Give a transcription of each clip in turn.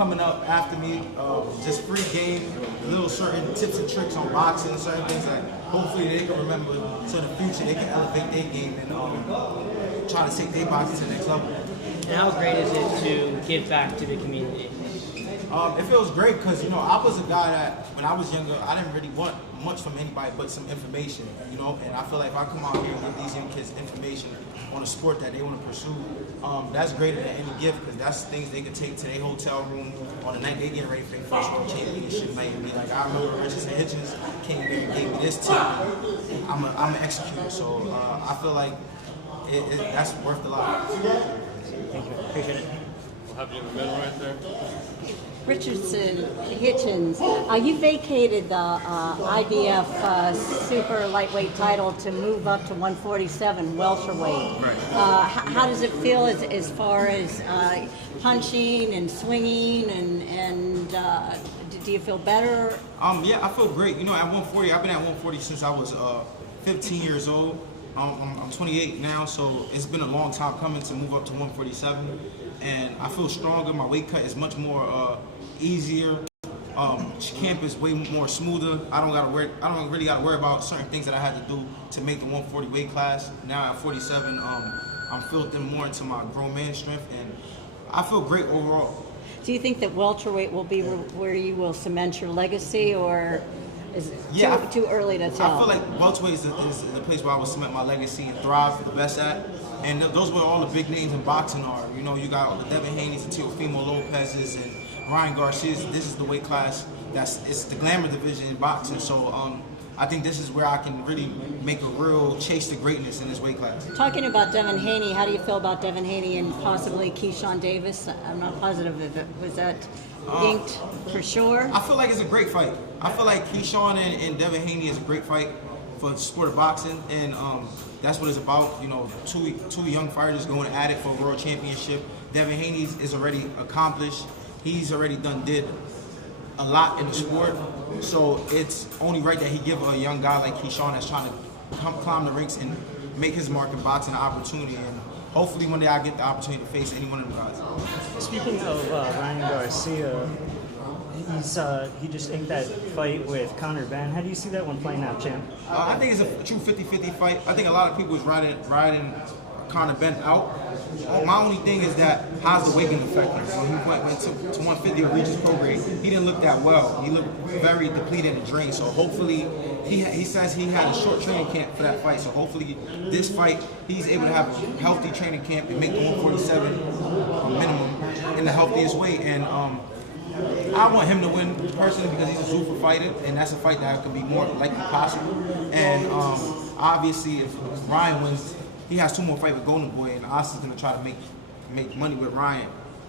coming up after me, just free game, little certain tips and tricks on boxing, certain things that hopefully they can remember so in the future they can elevate their game and try to take their boxing to the next level. And how great is it to give back to the community? It feels great because, you know, I was a guy that when I was younger, I didn't really want much from anybody but some information, you know, and I feel like if I come out here and give these young kids information on a sport that they want to pursue, that's greater than any gift because that's things they can take to their hotel room on the night they get ready for their first world championship night and be like, I remember Richardson Hitchins came here and gave me this tip. I'm an executor, so I feel like that's worth a lot. Thank you. Appreciate it. We'll have you in the middle right there. Richardson Hitchins, you vacated the IBF super lightweight title to move up to 147 welterweight. Right. How does it feel as far as punching and swinging and do you feel better? Yeah, I feel great. You know, at 140, I've been at 140 since I was 15 years old. I'm 28 now, so it's been a long time coming to move up to 147, and I feel stronger. My weight cut is much more easier. Camp is way more smoother. I don't really gotta worry about certain things that I had to do to make the 140 weight class. Now at 47, I'm filtering more into my grown man strength, and I feel great overall. Do you think that welterweight will be where you will cement your legacy, or is it too early to tell? I feel like welterweight is the place where I will cement my legacy and thrive for the best at. And those were all the big names in boxing are. You know, you got all the Devin Haney's, the Teofimo Lopez's, and Ryan Garcia's. This is the weight class it's the glamour division in boxing. So I think this is where I can really make a real chase to greatness in this weight class. Talking about Devin Haney, how do you feel about Devin Haney and possibly Keyshawn Davis? I'm not positive if it was that inked for sure. I feel like it's a great fight. I feel like Keyshawn and Devin Haney is a great fight for the sport of boxing, and that's what it's about. You know, two young fighters going at it for a world championship. Devin Haney is already accomplished. He's already did a lot in the sport, so it's only right that he give a young guy like Keyshawn that's trying to climb the ranks and make his mark in boxing an opportunity. And hopefully one day I get the opportunity to face any one of them guys. Speaking of Ryan Garcia, he just inked that fight with Conor Benn. How do you see that one playing out, champ? I think it's a true 50-50 fight. I think a lot of people is riding Conor Benn out. My only thing is that how's the weight going to affect him? When he went to 150 at Regis Pro Grade, he didn't look that well. He looked very depleted and drained. So hopefully, he says he had a short training camp for that fight. So hopefully, this fight, he's able to have a healthy training camp and make the 147 minimum in the healthiest way. And I want him to win personally because he's a super fighter, and that's a fight that could be more likely possible. And obviously, if Ryan wins, he has two more fights with Golden Boy, and Austin's gonna try to make money with Ryan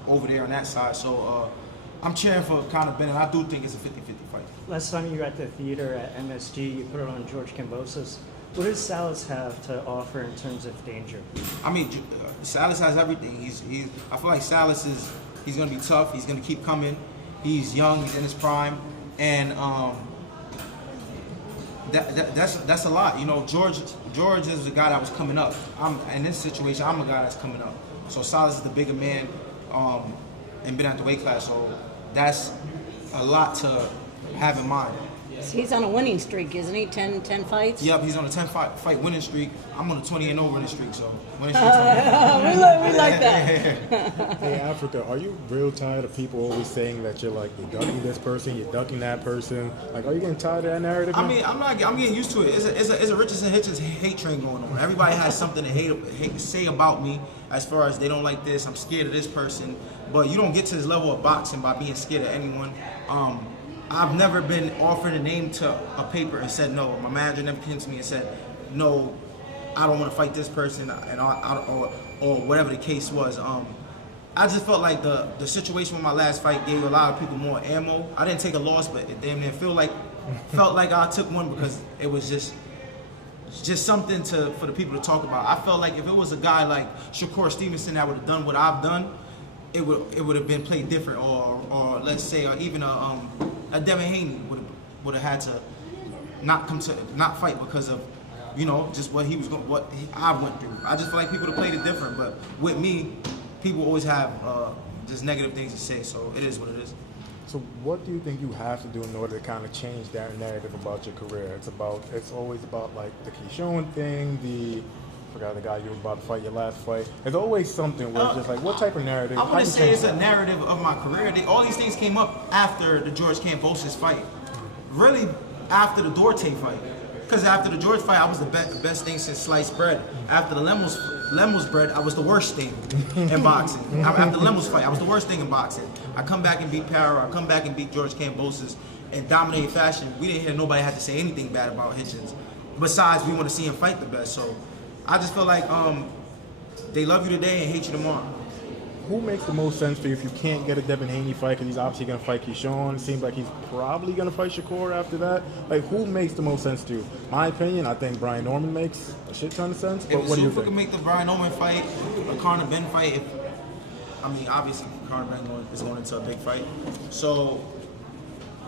over there on that side. So I'm cheering for Conor Benn, and I do think it's a 50-50 fight. Last time you were at the theater at MSG, you put it on George Kambosos. What does Salas have to offer in terms of danger? I mean, Salas has everything. I feel like Salas he's gonna be tough. He's gonna keep coming. He's young. He's in his prime, and that's a lot. You know, George is the guy that was coming up. In this situation, I'm a guy that's coming up. So Salas is the bigger man, and been at the weight class. So that's a lot to have in mind. He's on a winning streak, isn't he? 10 fights? Yep, he's on a 10-fight winning streak. I'm on a 20-0 winning streak, so winning streak. we like that. Hey, Africa, are you real tired of people always saying that you're ducking this person, you're ducking that person? Like, are you getting tired of that narrative? I mean, I'm getting used to it. It's a Richardson Hitchins hate train going on. Everybody has something to say about me as far as they don't like this, I'm scared of this person. But you don't get to this level of boxing by being scared of anyone. I've never been offered a name to a paper and said no. My manager never came to me and said, no, I don't want to fight this person, or whatever the case was. I just felt like the situation with my last fight gave a lot of people more ammo. I didn't take a loss, but it damn near felt like I took one because it was just something for the people to talk about. I felt like if it was a guy like Shakur Stevenson that would have done what I've done, it would have been played different, or let's say, or even a Devin Haney would have had to not fight because of, you know, just what I went through. I just feel like people would have played it different, but with me, people always have just negative things to say. So it is what it is. So what do you think you have to do in order to kind of change that narrative about your career? It's always about like the Keyshawn thing, I forgot the guy you were about to fight your last fight. There's always something where it's just like, what type of narrative? I how wouldn't you say change it's a that? narrative of my career. All these things came up after the George Kambosos fight. Really, after the Duarte fight. Because after the George fight, I was the best thing since sliced bread. After the Lemos bread, I was the worst thing in boxing. After the Lemos fight, I was the worst thing in boxing. I come back and beat Para. I come back and beat George Kambosos in dominating fashion. We didn't hear nobody had to say anything bad about Hitchins. Besides, we want to see him fight the best. So I just feel like they love you today and hate you tomorrow. Who makes the most sense for you if you can't get a Devin Haney fight? Because he's obviously going to fight Keyshawn. It seems like he's probably going to fight Shakur after that. Like, who makes the most sense to you? My opinion, I think Brian Norman makes a shit ton of sense. But If what do you Zufa think? can make the Brian Norman fight, a Conor Ben fight, obviously Conor Ben is going into a big fight. So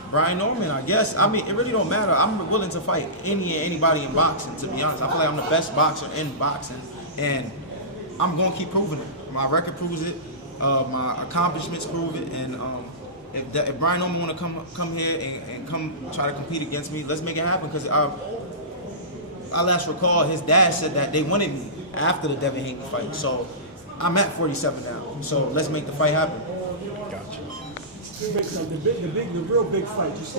Brian Norman, I guess. It really don't matter. I'm willing to fight anybody in boxing, to be honest. I feel like I'm the best boxer in boxing, and I'm going to keep proving it. My record proves it. My accomplishments prove it. And if Brian Norman want to come here and come try to compete against me, let's make it happen. Because I last recall his dad said that they wanted me after the Devin Haney fight. So I'm at 47 now. So let's make the fight happen. Gotcha. The real big fight. Just